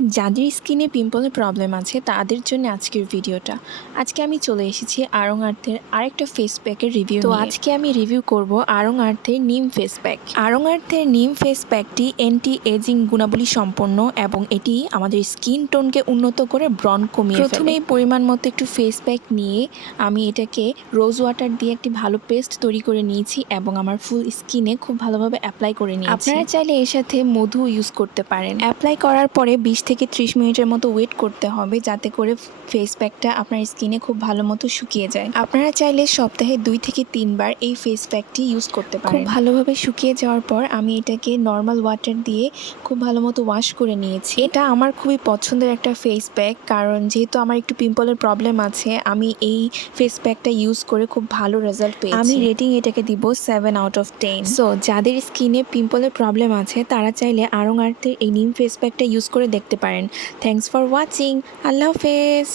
যাদের স্কিনে পিম্পলের প্রবলেম আছে তাদের জন্য আজকের ভিডিওটা। আজকে আমি চলে এসেছি আড়ং আর্থের আরেকটা ফেস প্যাকের রিভিউ নিয়ে। আজকে আমি রিভিউ করব আড়ং আর্থের নিম ফেস প্যাক। আড়ং আর্থের নিম ফেস প্যাকটি অ্যান্টি এজিং গুণাবলী সম্পন্ন এবং এটি আমাদের স্কিন টোনকে উন্নত করে ব্রণ কমিয়ে ফেলে। প্রথমেই পরিমাণ মতো একটু ফেস প্যাক নিয়ে আমি এটাকে রোজ ওয়াটার দিয়ে একটি ভালো পেস্ট তৈরি করে নিয়েছি এবং আমার ফুল স্কিনে খুব ভালোভাবে অ্যাপ্লাই করে নিয়েছি। আপনারা চাইলে এর সাথে মধু ইউজ করতে পারেন। অ্যাপ্লাই করার পরে 20 থেকে 30 মিনিটের মতো ওয়েট করতে হবে যাতে করে ফেস প্যাকটা আপনার স্কিনে খুব ভালো মতো শুকিয়ে যায়। আপনারা চাইলে সপ্তাহে 2 থেকে 3 বার এই ফেস প্যাকটি ইউজ করতে পারেন। খুব ভালোভাবে শুকিয়ে যাওয়ার পর আমি এটাকে নর্মাল ওয়াটার দিয়ে খুব ভালো মতো ওয়াশ করে নিয়েছি। এটা আমার খুবই পছন্দের একটা ফেস প্যাক, কারণ যেহেতু আমার একটু পিম্পলের প্রবলেম আছে আমি এই ফেস প্যাকটা ইউজ করে খুব ভালো রেজাল্ট পেয়েছি। আমি রেটিং এটাকে দিব 7 আউট অফ 10। সো যাদের স্কিনে পিম্পলের প্রবলেম আছে তারা চাইলে আড়ং আর্থের এই নিম ফেস প্যাকটা ইউজ করে দেখতে পারেন। Thanks for watching. আল্লাহ হাফেজ।